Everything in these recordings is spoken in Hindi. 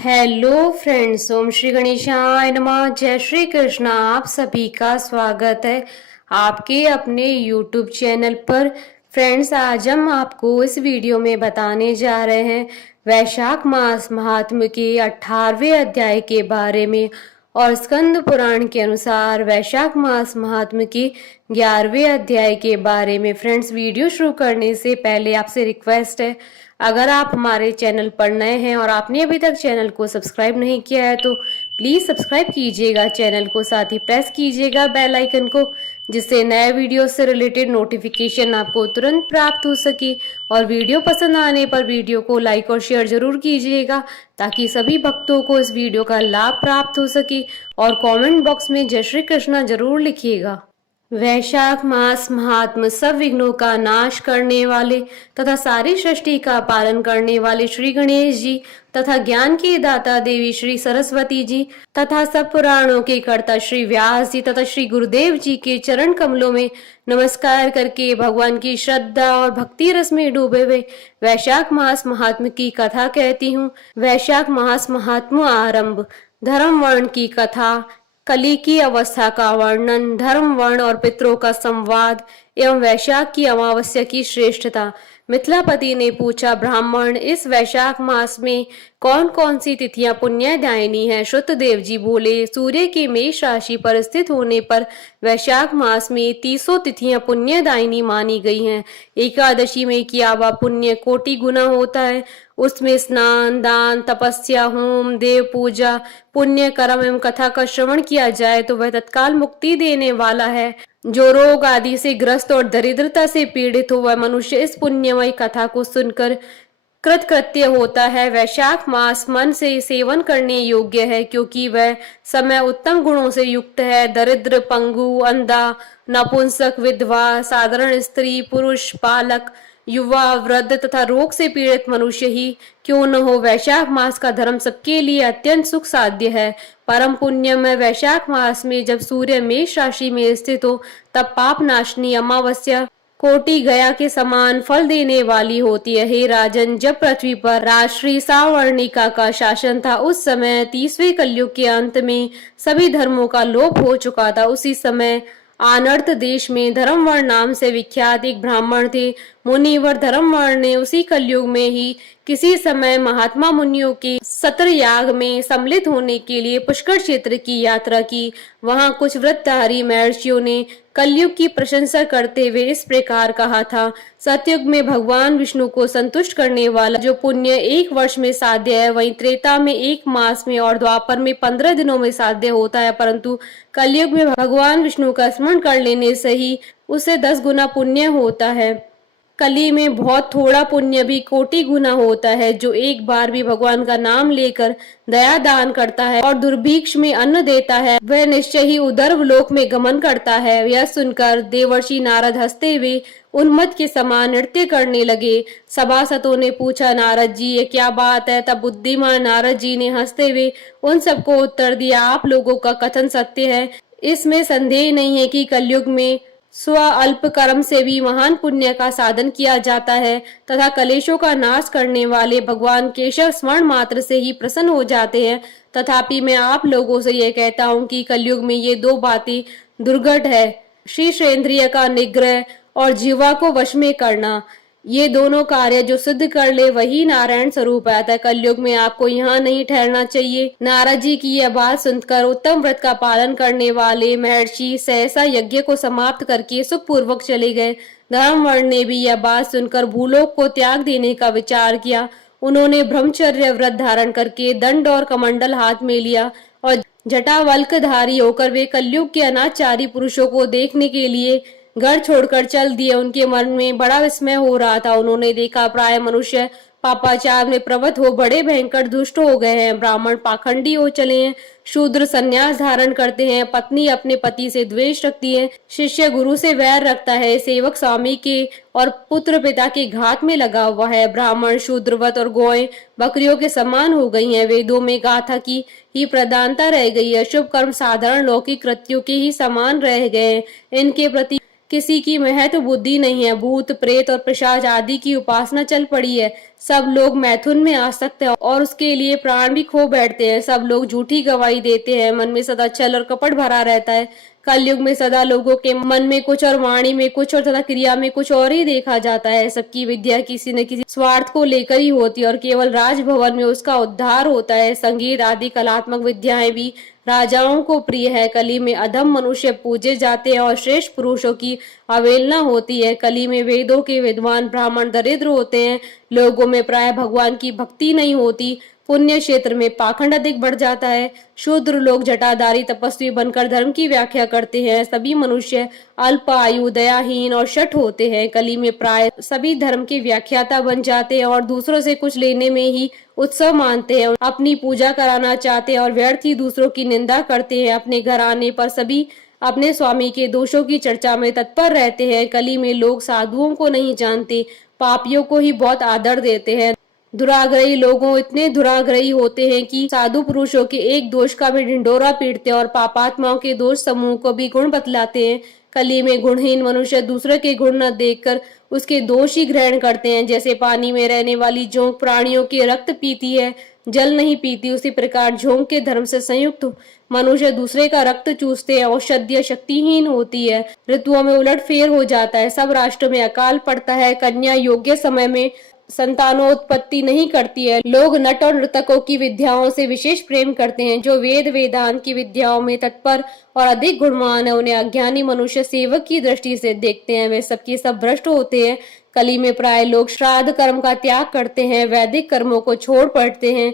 हेलो फ्रेंड्स, ओम श्री गणेशाय नमः। जय श्री कृष्ण। आप सभी का स्वागत है आपके अपने यूट्यूब चैनल पर। फ्रेंड्स, आज हम आपको इस वीडियो में बताने जा रहे हैं वैशाख मास महात्म्य के 18वें अध्याय के बारे में और स्कंद पुराण के अनुसार वैशाख मास महात्म्य के 11वें अध्याय के बारे में। फ्रेंड्स, वीडियो शुरू करने से पहले आपसे रिक्वेस्ट है, अगर आप हमारे चैनल पर नए हैं और आपने अभी तक चैनल को सब्सक्राइब नहीं किया है तो प्लीज़ सब्सक्राइब कीजिएगा चैनल को, साथ ही प्रेस कीजिएगा बेल आइकन को, जिससे नए वीडियो से रिलेटेड नोटिफिकेशन आपको तुरंत प्राप्त हो सके। और वीडियो पसंद आने पर वीडियो को लाइक और शेयर जरूर कीजिएगा ताकि सभी भक्तों को इस वीडियो का लाभ प्राप्त हो सके। और कमेंट बॉक्स में जय श्री कृष्णा जरूर लिखिएगा। वैशाख मास महात्म सब विघ्नों का नाश करने वाले तथा सारी सृष्टि का पालन करने वाले श्री गणेश जी तथा ज्ञान की दाता देवी श्री सरस्वती जी तथा सब पुराणों के कर्ता श्री व्यास जी तथा श्री गुरुदेव जी के चरण कमलों में नमस्कार करके भगवान की श्रद्धा और भक्ति रस में डूबे हुए वैशाख मास महात्म की कथा कहती हूँ। वैशाख मास महात्म आरंभ। धर्म वर्ण की कथा, कली की अवस्था का वर्णन, धर्म वर्ण और पितरों का संवाद एवं वैशाख की अमावस्या की श्रेष्ठता। मिथिलापति ने पूछा, ब्राह्मण, इस वैशाख मास में कौन कौन सी तिथियां पुण्यदायिनी हैं? श्रुतदेव जी बोले, सूर्य के मेष राशि पर स्थित होने पर वैशाख मास में 30 तिथियां पुण्यदायिनी मानी गई हैं। एकादशी में किया हुआ पुण्य कोटि गुना होता है। उसमें स्नान, दान, तपस्या, होम, देव पूजा, पुण्य कर्म एवं कथा का श्रवण किया जाए तो वह तत्काल मुक्ति देने वाला है। जो रोग आदि से ग्रस्त और दरिद्रता से पीड़ित हो वह मनुष्य इस पुण्यमयी कथा को सुनकर कृतकृत्य होता है। वैशाख मास मन से सेवन करने योग्य है क्योंकि वह समय उत्तम गुणों से युक्त है। दरिद्र, पंगु, अंधा, नपुंसक, विधवा, साधारण स्त्री, पुरुष, बालक, युवा, वृद्ध तथा रोग से पीड़ित मनुष्य ही क्यों न हो, वैशाख मास का धर्म सबके लिए अत्यंत सुख साध्य है। परम पुण्य में वैशाख मास में जब सूर्य मेष राशि में स्थित हो तब पाप नाशनी अमावस्या कोटि गया के समान फल देने वाली होती है। हे राजन, जब पृथ्वी पर राजश्री सावर्णिका का शासन था उस समय 30वें कलयुग के अंत में सभी धर्मों का लोप हो चुका था। उसी समय आनर्त देश में धर्मवर्ण नाम से विख्यात एक ब्राह्मण थे। मुनिवर धर्मवर्ण ने उसी कलयुग में ही किसी समय महात्मा मुनियों के सत्र याग में सम्मिलित होने के लिए पुष्कर क्षेत्र की यात्रा की। वहां कुछ व्रतधारी महर्षियों ने कलयुग की प्रशंसा करते हुए इस प्रकार कहा था, सतयुग में भगवान विष्णु को संतुष्ट करने वाला जो पुण्य 1 वर्ष में साध्य है वहीं त्रेता में 1 मास में और द्वापर में 15 दिनों में साध्य होता है, परंतु कलयुग में भगवान विष्णु का स्मरण कर लेने से ही उसे 10 गुना पुण्य होता है। कली में बहुत थोड़ा पुण्य भी कोटि गुना होता है। जो एक बार भी भगवान का नाम लेकर दया दान करता है और दुर्भिक्ष में अन्न देता है वह निश्चय ही उदर्व लोक में गमन करता है। यह सुनकर देवर्षि नारद हंसते हुए उन्मत्त के समान नृत्य करने लगे। सभासदों ने पूछा, नारद जी ये क्या बात है? तब बुद्धिमान नारद जी ने हंसते हुए उन सबको उत्तर दिया, आप लोगों का कथन सत्य है। इसमें संदेह नहीं है कि कलयुग में स्व अल्प कर्म से भी महान पुण्य का साधन किया जाता है तथा कलेशों का नाश करने वाले भगवान केशव स्मरण मात्र से ही प्रसन्न हो जाते हैं। तथापि मैं आप लोगों से यह कहता हूँ कि कलयुग में ये 2 बातें दुर्घट है, शीर्षेंद्रिय का निग्रह और जीवा को वश में करना। ये दोनों कार्य जो सिद्ध कर ले वही नारायण स्वरूप आता है। कलयुग में आपको यहाँ नहीं ठहरना चाहिए। नारद जी की यह बात सुनकर उत्तम व्रत का पालन करने वाले महर्षि सहसा यज्ञ को समाप्त करके सुखपूर्वक चले गए। धर्मवर्ण ने भी यह बात सुनकर भूलोक को त्याग देने का विचार किया। उन्होंने ब्रह्मचर्य व्रत धारण करके दंड और कमंडल हाथ में लिया और जटावल्कधारी होकर वे कलयुग के अनाचारी पुरुषों को देखने के लिए घर छोड़कर चल दिए। उनके मन में बड़ा विस्मय हो रहा था। उन्होंने देखा प्राय मनुष्य पापाचार में प्रवृत्त हो बड़े भयंकर दुष्ट हो गए हैं। ब्राह्मण पाखंडी हो चले हैं, शूद्र संन्यास धारण करते हैं, पत्नी अपने पति से द्वेष रखती है, शिष्य गुरु से वैर रखता है, सेवक स्वामी के और पुत्र पिता के घात में लगा हुआ है। ब्राह्मण शूद्रवत और गौएं बकरियों के समान हो गई हैं। वेदों में गाथा की ही प्रधानता रह गई है। शुभ कर्म साधारण लौकिक कृत्यों के ही समान रह गए। इनके प्रति किसी की महत्व बुद्धि नहीं है। भूत प्रेत और पिशाच आदि की उपासना चल पड़ी है। सब लोग मैथुन में आसक्त हैं और उसके लिए प्राण भी खो बैठते हैं। सब लोग झूठी गवाही देते हैं। मन में सदा छल और कपट भरा रहता है। कलयुग में सदा लोगों के मन में कुछ और वाणी में कुछ और तथा क्रिया में कुछ और ही देखा जाता है। सबकी विद्या किसी न किसी स्वार्थ को लेकर ही होती है और केवल राजभवन में उसका उद्धार होता है। संगीत आदि कलात्मक विद्याएं भी राजाओं को प्रिय है। कली में अधम मनुष्य पूजे जाते हैं और श्रेष्ठ पुरुषों की अवहेलना होती है। कली में वेदों के विद्वान ब्राह्मण दरिद्र होते हैं। लोगों में प्राय भगवान की भक्ति नहीं होती। पुण्य क्षेत्र में पाखंड अधिक बढ़ जाता है। शूद्र लोग जटाधारी तपस्वी बनकर धर्म की व्याख्या करते हैं। सभी मनुष्य अल्प आयु दयाहीन और शठ होते हैं। कली में प्राय सभी धर्म के व्याख्याता बन जाते हैं और दूसरों से कुछ लेने में ही उत्सव मानते हैं। अपनी पूजा कराना चाहते हैं और व्यर्थ ही दूसरों की निंदा करते हैं। अपने घर आने पर सभी अपने स्वामी के दोषों की चर्चा में तत्पर रहते हैं। कली में लोग साधुओं को नहीं जानते, पापियों को ही बहुत आदर देते हैं। दुराग्रही लोगों इतने दुराग्रही होते हैं कि साधु पुरुषों के एक दोष का भी ढिंडोरा पीटते हैं और पापात्माओं के दोष समूह को भी गुण बतलाते हैं। कली में गुणहीन मनुष्य दूसरे के गुण न देखकर उसके दोष ही ग्रहण करते हैं। जैसे पानी में रहने वाली जोंक प्राणियों के रक्त पीती है, जल नहीं पीती, उसी प्रकार झोंक के धर्म से संयुक्त मनुष्य दूसरे का रक्त चूसते हैं। औषधीय शक्तिहीन होती है। ऋतुओं में उलट फेर हो जाता है। सब राष्ट्र में अकाल पड़ता है। कन्या योग्य समय में संतानोत्पत्ति नहीं करती है। लोग नट और नर्तकों की विद्याओं से विशेष प्रेम करते हैं। जो वेद वेदांत की विद्याओं में तत्पर और अधिक गुणवान है, उन्हें अज्ञानी मनुष्य सेवक की दृष्टि से देखते हैं। वे सबके सब भ्रष्ट होते हैं। कली में प्राय लोग श्राद्ध कर्म का त्याग करते हैं, वैदिक कर्मों को छोड़ पड़ते हैं।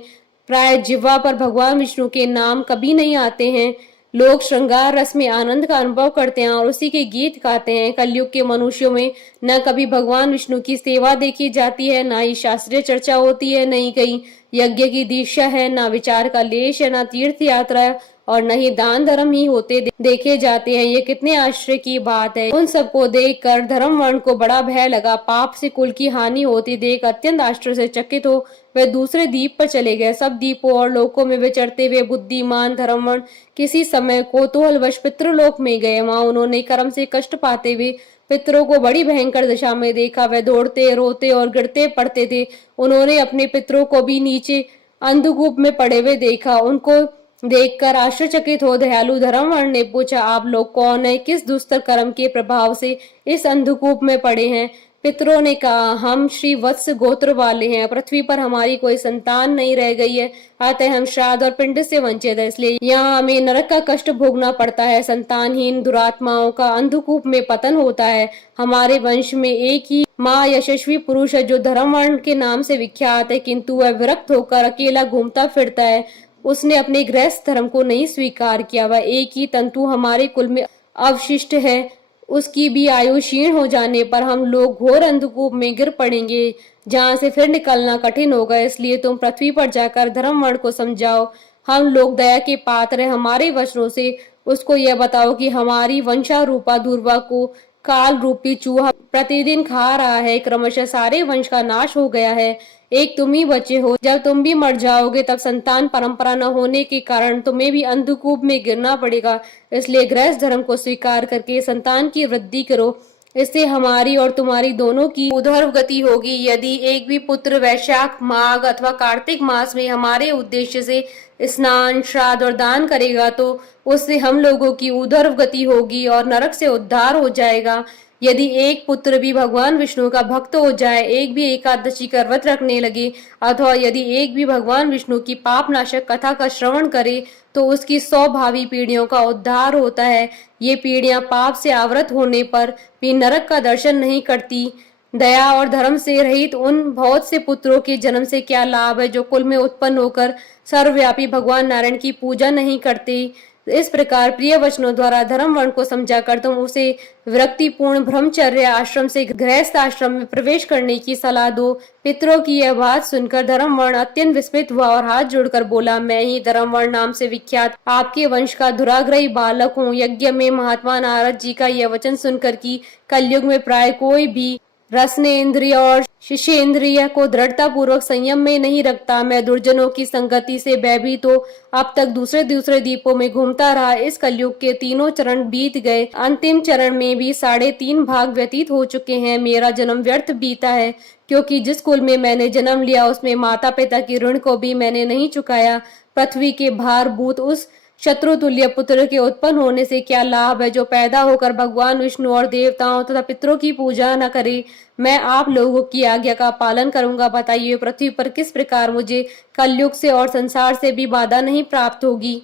प्राय जिह्वा पर भगवान विष्णु के नाम कभी नहीं आते हैं। लोग श्रृंगार रस में आनंद का अनुभव करते हैं और उसी के गीत गाते हैं। कलयुग के मनुष्यों में न कभी भगवान विष्णु की सेवा देखी जाती है, न ही शास्त्रीय चर्चा होती है, न ही कहीं यज्ञ की दीक्षा है, न विचार का लेश है, न तीर्थ यात्रा और न ही दान धर्म ही होते देखे जाते हैं। ये कितने आश्चर्य की बात है। उन सबको देख कर धर्म वर्ण को बड़ा भय लगा। पाप से कुल की हानि होती देख अत्यंत आश्चर्य से चकित हो वे दूसरे द्वीप पर चले गए। सब द्वीपों और लोकों में विचरते हुए बुद्धिमान धर्मवर्ण किसी समय कौतूहलवश पितृलोक में गए। वहां उन्होंने कर्म से कष्ट पाते हुए पितरों को बड़ी भयंकर दशा में देखा। वे दौड़ते रोते और गिरते पड़ते थे। उन्होंने अपने पितरों को भी नीचे अंधकूप में पड़े हुए देखा। उनको देखकर आश्चर्यचकित हो दयालु धर्मवर्ण ने पूछा, आप लोग कौन है? किस दुस्तर कर्म के प्रभाव से इस अंधकूप में पड़े हैं? पितरों ने कहा, हम श्री वत्स गोत्र वाले हैं। पृथ्वी पर हमारी कोई संतान नहीं रह गई है, अतः हम श्राद्ध और पिंड से वंचित है, इसलिए यहाँ हमें नरक का कष्ट भोगना पड़ता है। संतानहीन दुरात्माओं का अंधकूप में पतन होता है। हमारे वंश में एक ही माँ यशस्वी पुरुष है जो धर्मवर्ण के नाम से विख्यात है, किंतु वह विरक्त होकर अकेला घूमता फिरता है। उसने अपने गृहस्थ धर्म को नहीं स्वीकार किया। वह एक ही तंतु हमारे कुल में अवशिष्ट है। उसकी भी आयु क्षीण हो जाने पर हम लोग घोर अंधकूप में गिर पड़ेंगे, जहाँ से फिर निकलना कठिन होगा। इसलिए तुम पृथ्वी पर जाकर धर्मवर्ण को समझाओ। हम लोग दया के पात्र हैं। हमारे वचनों से उसको यह बताओ कि हमारी वंशारूपा दूर्वा को काल रूपी चूहा प्रतिदिन खा रहा है। क्रमशः सारे वंश का नाश हो गया है। एक तुम ही बचे हो। जब तुम भी मर जाओगे तब संतान परंपरा न होने के कारण तुम्हें भी अंधकूप में गिरना पड़ेगा। इसलिए गृहस्थ धर्म को स्वीकार करके संतान की वृद्धि करो। इससे हमारी और तुम्हारी दोनों की ऊर्ध्व गति होगी। यदि एक भी पुत्र वैशाख माघ अथवा कार्तिक मास में हमारे उद्देश्य से स्नान श्राद्ध और दान करेगा तो उससे हम लोगों की ऊर्ध्व गति होगी और नरक से उद्धार हो जाएगा। यदि एक पुत्र भी भगवान विष्णु का भक्त हो जाए, एक भी एकादशी का व्रत रखने लगे, अथवा यदि एक भी भगवान विष्णु की पाप नाशक कथा का श्रवण करे तो उसकी 100 भावी पीढ़ियों का उद्धार होता है। ये पीढ़ियां पाप से आवृत होने पर भी नरक का दर्शन नहीं करती। दया और धर्म से रहित उन बहुत से पुत्रों के जन्म से क्या लाभ है जो कुल में उत्पन्न होकर सर्वव्यापी भगवान नारायण की पूजा नहीं करते। इस प्रकार प्रिय वचनों द्वारा धर्म वर्ण को समझाकर तुम उसे विरक्तिपूर्ण ब्रह्मचर्य आश्रम से गृहस्थ आश्रम में प्रवेश करने की सलाह दो। पितरों की यह बात सुनकर धर्म वर्ण अत्यंत विस्मित हुआ और हाथ जोड़कर बोला, मैं ही धर्म वर्ण नाम से विख्यात आपके वंश का दुराग्रही बालक हूँ। यज्ञ में महात्मा नारद जी का यह वचन सुनकर कि कलयुग में प्राय कोई भी रसने इंद्रिय और शिशेंद्रिय को दृढ़ता पूर्वक संयम में नहीं रखता। मैं दुर्जनों की संगति से भयभीत तो अब तक दूसरे दूसरे द्वीपों में घूमता रहा। इस कलयुग के तीनों चरण बीत गए, अंतिम चरण में भी 3.5 भाग व्यतीत हो चुके हैं। मेरा जन्म व्यर्थ बीता है, क्योंकि जिस कुल में मैंने जन्म लिया उसमें माता पिता की ऋण को भी मैंने नहीं चुकाया। पृथ्वी के भारभूत उस शत्रुतुल्य पुत्र के उत्पन्न होने से क्या लाभ है, जो पैदा होकर भगवान विष्णु और देवताओं तथा पितरों की पूजा न करे। मैं आप लोगों की आज्ञा का पालन करूंगा। बताइए, पृथ्वी पर किस प्रकार मुझे कलयुग से और संसार से भी बाधा नहीं प्राप्त होगी।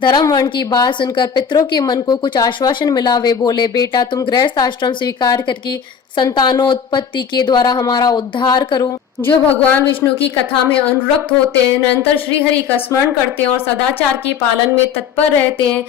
धर्मवर्ण की बात सुनकर पितरों के मन को कुछ आश्वासन मिला। वे बोले, बेटा तुम गृहस्थ आश्रम स्वीकार करके संतानोत्पत्ति के द्वारा हमारा उद्धार करो। जो भगवान विष्णु की कथा में अनुरक्त होते हैं, निरंतर श्री हरि का स्मरण करते हैं और सदाचार के पालन में तत्पर रहते हैं,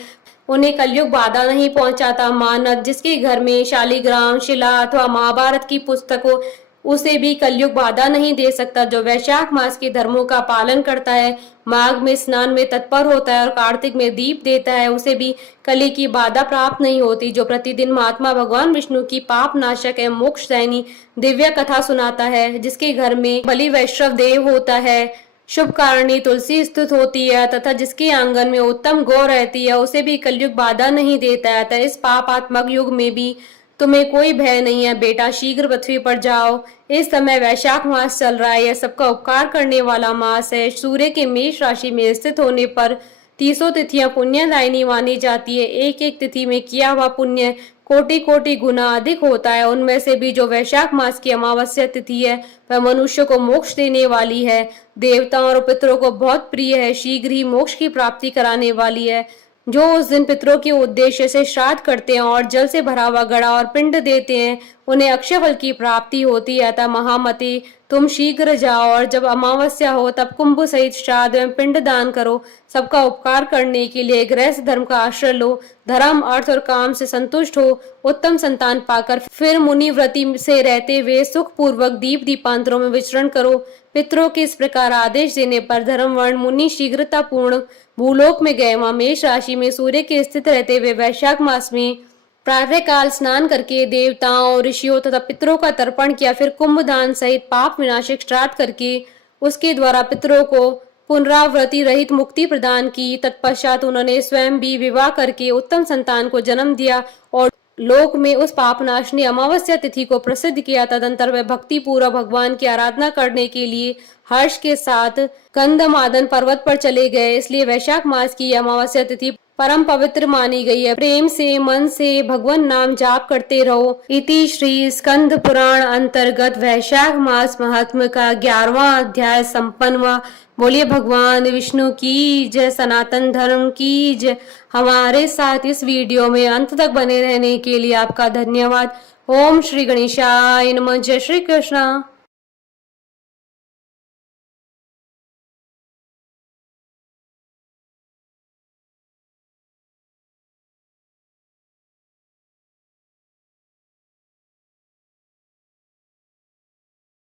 उन्हें कलयुग बाधा नहीं पहुंचाता। मानव जिसके घर में शालिग्राम शिला अथवा महाभारत की पुस्तक हो, उसे भी कलयुग बाधा नहीं दे सकता। जो वैशाख मास के धर्मों का पालन करता है, माघ में स्नान में तत्पर होता है और कार्तिक में दीप देता है, उसे भी कली की बाधा प्राप्त नहीं होती। जो प्रतिदिन महात्मा भगवान विष्णु की पाप नाशक एवं मोक्ष दायिनी दिव्य कथा सुनाता है, जिसके घर में बलि वैष्णव देव होता है, शुभ कारणी तुलसी स्थित होती है तथा जिसके आंगन में उत्तम गौ रहती है, उसे भी कलयुग बाधा नहीं देता है। अतः इस पापात्मक युग में भी तुम्हें कोई भय नहीं है। बेटा शीघ्र पृथ्वी पर जाओ। इस समय वैशाख मास चल रहा है, यह सबका उपकार करने वाला मास है। सूर्य के मेष राशि में स्थित होने पर 30 तिथियां पुण्यदायिनी मानी जाती है। एक एक तिथि में किया हुआ पुण्य कोटि कोटि गुना अधिक होता है। उनमें से भी जो वैशाख मास की अमावस्या तिथि है, वह मनुष्य को मोक्ष देने वाली है, देवताओं और पितरों को बहुत प्रिय है, शीघ्र ही मोक्ष की प्राप्ति कराने वाली है। जो उस दिन पितरों के उद्देश्य से श्राद्ध करते हैं और जल से भरा हुआ घड़ा और पिंड देते हैं, उन्हें अक्षय फल की प्राप्ति होती है। अतः महामते, तुम शीघ्र जाओ और जब अमावस्या हो तब कुंभ सहित श्राद्ध एवं पिंड दान करो। सबका उपकार करने के लिए गृहस्थ धर्म का आश्रय लो, धर्म अर्थ और काम से संतुष्ट हो, उत्तम संतान पाकर फिर मुनि व्रति से रहते हुए सुख पूर्वक दीप दीपांतरों में विचरण करो। पितरों के इस प्रकार आदेश देने पर धर्मवर्ण मुनि शीघ्रता पूर्ण भूलोक में गए। वहां मेष राशि में सूर्य के स्थित रहते हुए वैशाख मास में प्रातः काल स्नान करके देवताओं ऋषियों तथा पितरों का तर्पण किया। फिर कुंभ दान सहित पाप विनाशक श्राद्ध करके उसके द्वारा पितरों को पुनरावृत्ति रहित मुक्ति प्रदान की। तत्पश्चात उन्होंने स्वयं भी विवाह करके उत्तम संतान को जन्म दिया और लोक में उस पापनाशनी अमावस्या तिथि को प्रसिद्ध किया। तदंतर वे भक्ति पूर्वक भगवान की आराधना करने के लिए हर्ष के साथ गंधमादन पर्वत पर चले गए। इसलिए वैशाख मास की अमावस्या तिथि परम पवित्र मानी गई है। प्रेम से मन से भगवान नाम जाप करते रहो। इति श्री स्कंद पुराण अंतर्गत वैशाख मास महात्म्य का 11वां अध्याय संपन्न हुआ। बोलिए भगवान विष्णु की जय, सनातन धर्म की जय। हमारे साथ इस वीडियो में अंत तक बने रहने के लिए आपका धन्यवाद। ओम श्री गणेशाय नमः। जय श्री कृष्णा।